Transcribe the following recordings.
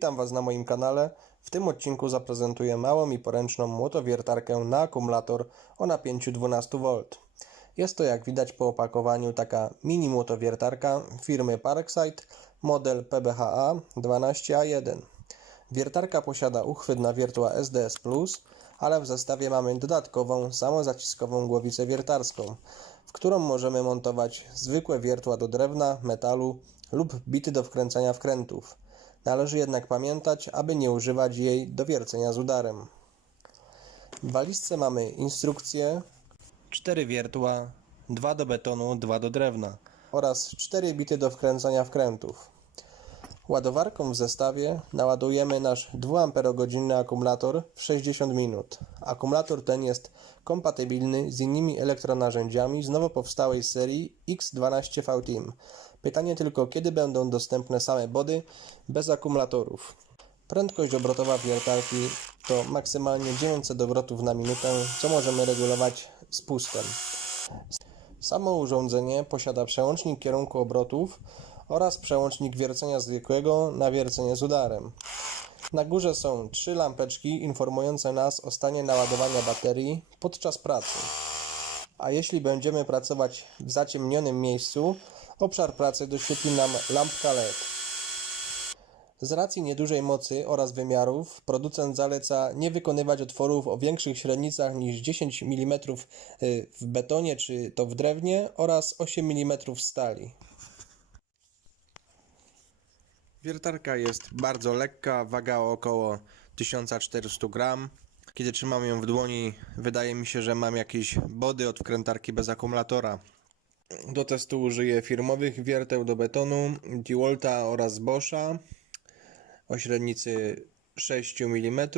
Witam Was na moim kanale. W tym odcinku zaprezentuję małą i poręczną młotowiertarkę na akumulator o napięciu 12V. Jest to jak widać po opakowaniu taka mini młotowiertarka firmy Parkside model PBHA 12A1. Wiertarka posiada uchwyt na wiertła SDS+, ale w zestawie mamy dodatkową samozaciskową głowicę wiertarską, w którą możemy montować zwykłe wiertła do drewna, metalu lub bity do wkręcania wkrętów. Należy jednak pamiętać, aby nie używać jej do wiercenia z udarem. W walizce mamy instrukcję, 4 wiertła, 2 do betonu, 2 do drewna oraz 4 bity do wkręcania wkrętów. Ładowarką w zestawie naładujemy nasz 2 Ah akumulator w 60 minut. Akumulator ten jest kompatybilny z innymi elektronarzędziami z nowo powstałej serii X12V Team. Pytanie tylko, kiedy będą dostępne same body bez akumulatorów. Prędkość obrotowa wiertarki to maksymalnie 900 obrotów na minutę, co możemy regulować spustem. Samo urządzenie posiada przełącznik kierunku obrotów oraz przełącznik wiercenia zwykłego na wiercenie z udarem. Na górze są trzy lampeczki informujące nas o stanie naładowania baterii podczas pracy. A jeśli będziemy pracować w zaciemnionym miejscu, obszar pracy doświetli nam lampka LED. Z racji niedużej mocy oraz wymiarów, producent zaleca nie wykonywać otworów o większych średnicach niż 10 mm w betonie czy to w drewnie oraz 8 mm w stali. Wiertarka jest bardzo lekka, waga około 1400 gram. Kiedy trzymam ją w dłoni, wydaje mi się, że mam jakieś body od wkrętarki bez akumulatora. Do testu użyję firmowych wierteł do betonu DeWalta oraz Boscha o średnicy 6 mm.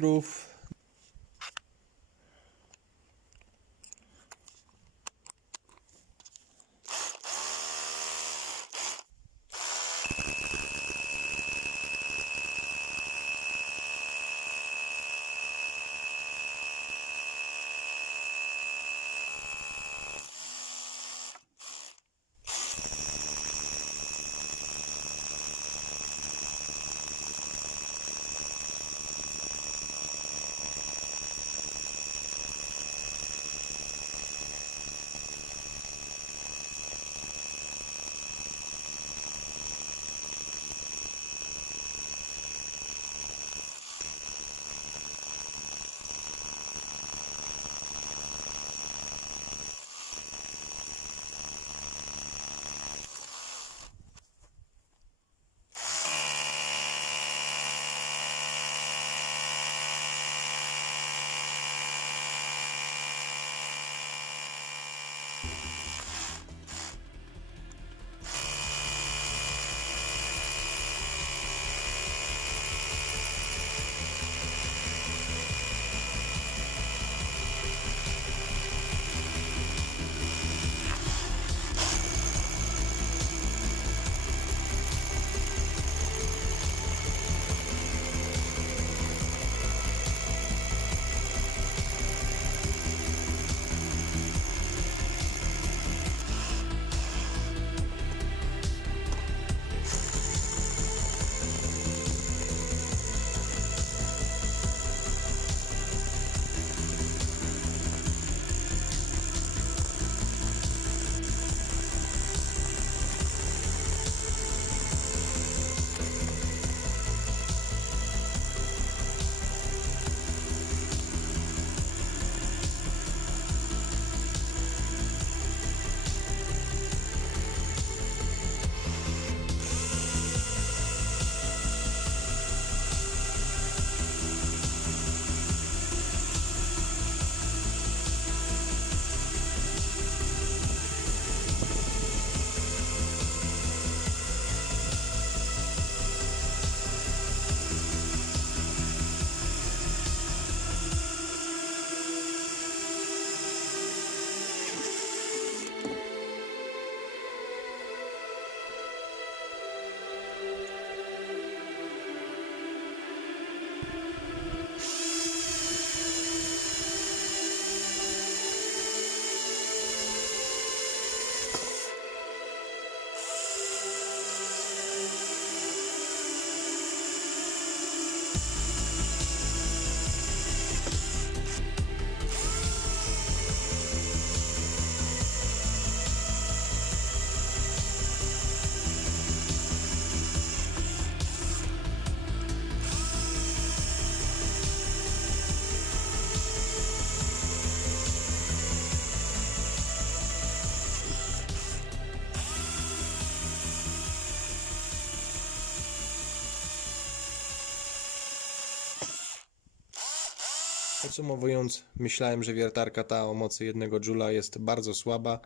Podsumowując, myślałem, że wiertarka ta o mocy 1 Joula jest bardzo słaba,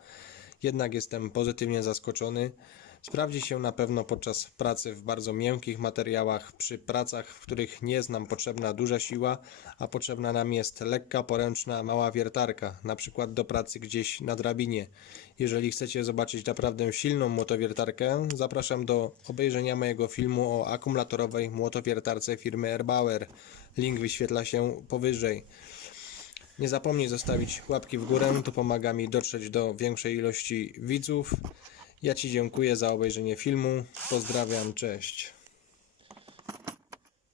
jednak jestem pozytywnie zaskoczony. Sprawdzi się na pewno podczas pracy w bardzo miękkich materiałach, przy pracach, w których nie jest nam potrzebna duża siła, a potrzebna nam jest lekka, poręczna, mała wiertarka, na przykład do pracy gdzieś na drabinie. Jeżeli chcecie zobaczyć naprawdę silną młotowiertarkę, zapraszam do obejrzenia mojego filmu o akumulatorowej młotowiertarce firmy Erbauer. Link wyświetla się powyżej. Nie zapomnij zostawić łapki w górę, to pomaga mi dotrzeć do większej ilości widzów. Ja Ci dziękuję za obejrzenie filmu. Pozdrawiam, cześć.